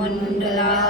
Mandala.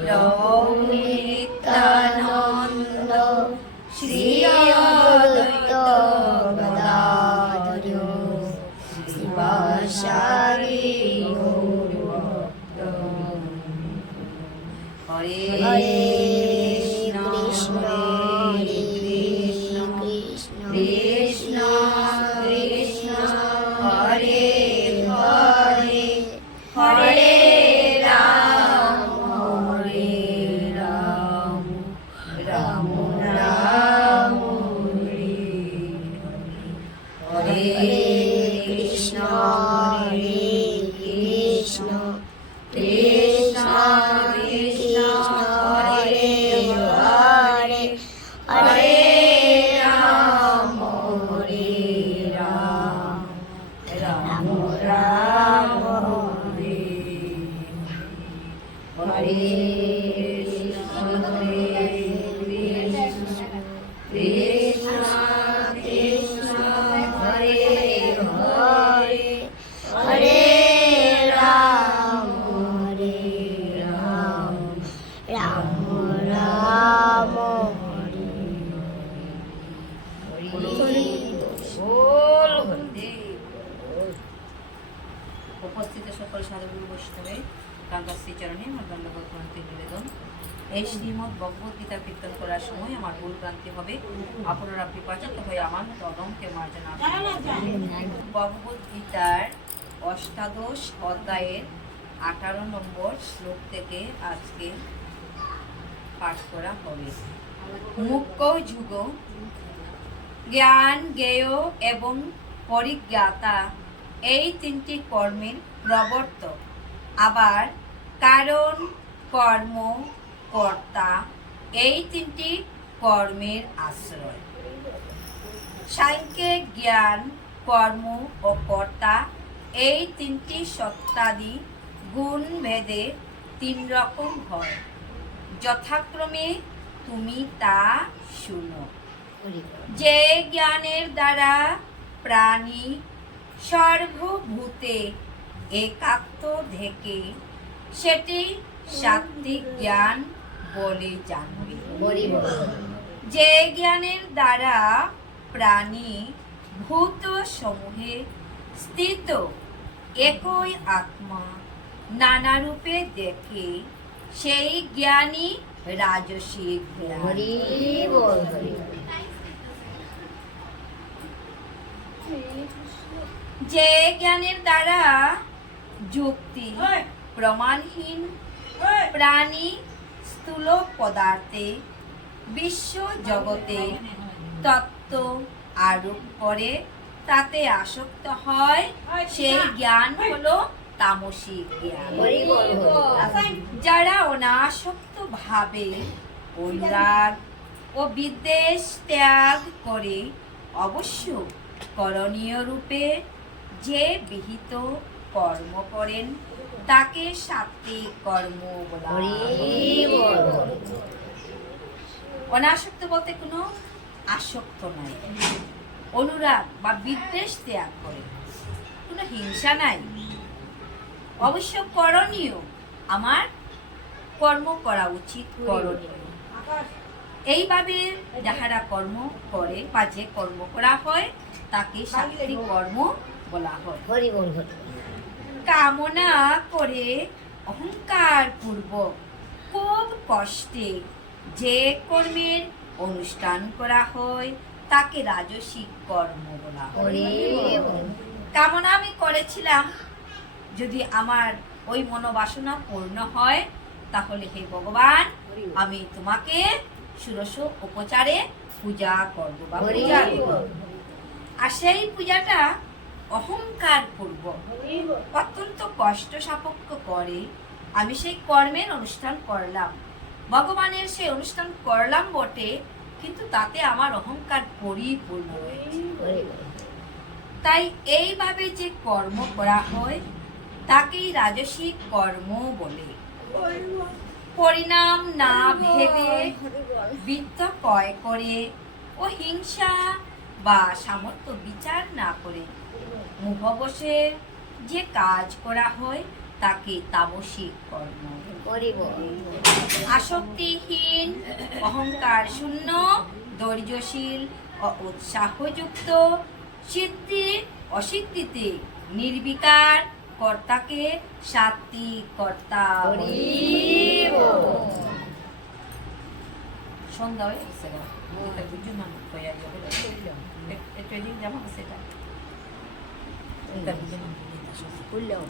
이런 সাধুগুরু বৈষ্ণবে কাঙ্কা শ্রীচরণে আমার দণ্ডবোধ গ্রন্থে নিবেদন। এই শ্রীমদ ভগবত গীতা কীর্তন করার সময় আমার ভুল ভ্রান্তি হবে। আপনারা বিপাচিত হয়ে আমার মতো অদমকে মার্জনা ভগবত গীতার অষ্টাদশ অধ্যায়ের আঠারো নম্বর শ্লোক থেকে আজকে পাঠ করা হবে। মুখ্য যুগ জ্ঞান জ্ঞেয় এবং পরিজ্ঞাতা এই তিনটি কর্মের প্রবর্তক। আবার কারণ, কর্ম, কর্তা, এই তিনটি কর্মের আশ্রয়। সাংখ্যে জ্ঞান, কর্ম ও কর্তা, এই তিনটি সত্তাদি গুণ ভেদে তিন রকম হয়। যথাক্রমে তুমি তা শুনো। যে জ্ঞানের দ্বারা প্রাণী সর্বভূতে একাত্ম থেকে সেটি সাত্বিক জ্ঞান বলে জানবে। যে জ্ঞানের দ্বারা প্রাণী ভূত সমূহে স্থিত একই আত্মা নানা রূপে দেখে সেই জ্ঞানী রাজসিক জ্ঞান যে জ্ঞানের দ্বারা যুক্তি প্রমাণহীন প্রাণী স্থূল পদার্থে বিশ্ব জগতে তত্ত্ব আরোপ করে তাতে আসক্ত হয় সেই জ্ঞান হলো তামসিক জ্ঞান। যারা অনাসক্ত ভাবে অনুরাগ ও বিদ্বেষ ত্যাগ করে অবশ্য করণীয় রূপে যে বিহিত কর্ম করেন, তাকে সাত্বিক কর্ম অনাসক্ত বলতে কোনো আসক্ত নয় অনুরাগ বা বিদ্বেষ ত্যাগ করে। কোনো হিংসা নাই। অবশ্য করণীয় আমার কর্ম করা উচিত করণীয়। এইভাবে যাহারা কর্ম করে বা যে কর্ম করা হয়, তাকে সাত্বিক কর্ম বলা হয়। হরি বল হরি। বল। কামনা করে অহংকার পূর্বক খুব কষ্টে যে কর্মের অনুষ্ঠান করা হয় তাকে রাজসিক কর্ম বলা হয়। কামনা আমি করেছিলাম। যদি আমার ওই মনোবাসনা পূর্ণ হয় তাহলে হে ভগবান আমি তোমাকে ষোড়শ উপচারে পূজা করব বা পূজা আর সেই পূজাটা অহংকার পূর্বক অত্যন্ত কষ্ট সাপেক্ষ করে আমি সেই কর্মের অনুষ্ঠান করলাম। ভগবানের সেই অনুষ্ঠান করলাম বটে, কিন্তু তাতে আমার অহংকার পরিপূর্ণ তাই এইভাবে যে কর্ম করা হয়, তাকেই রাজসিক কর্ম বলে। পরিণাম না ভেবে বৃত্ত ক্রয় করে ও হিংসা বা সামর্থ্য বিচার না করে মুখবশে যে কাজ করা হয় তাকে তামসিক কর্ম হরি বল আসক্তিহীন অহংকার শূন্য ধৈর্যশীল ও উৎসাহযুক্ত সিদ্ধি অসিদ্ধিতে নির্বিকার কর্তাকে সাত্বিক কর্তা সন্ধ্যা হয়ে গেছে। এটা সেটা? এটা বুঝো না, এটা সব। খুললাম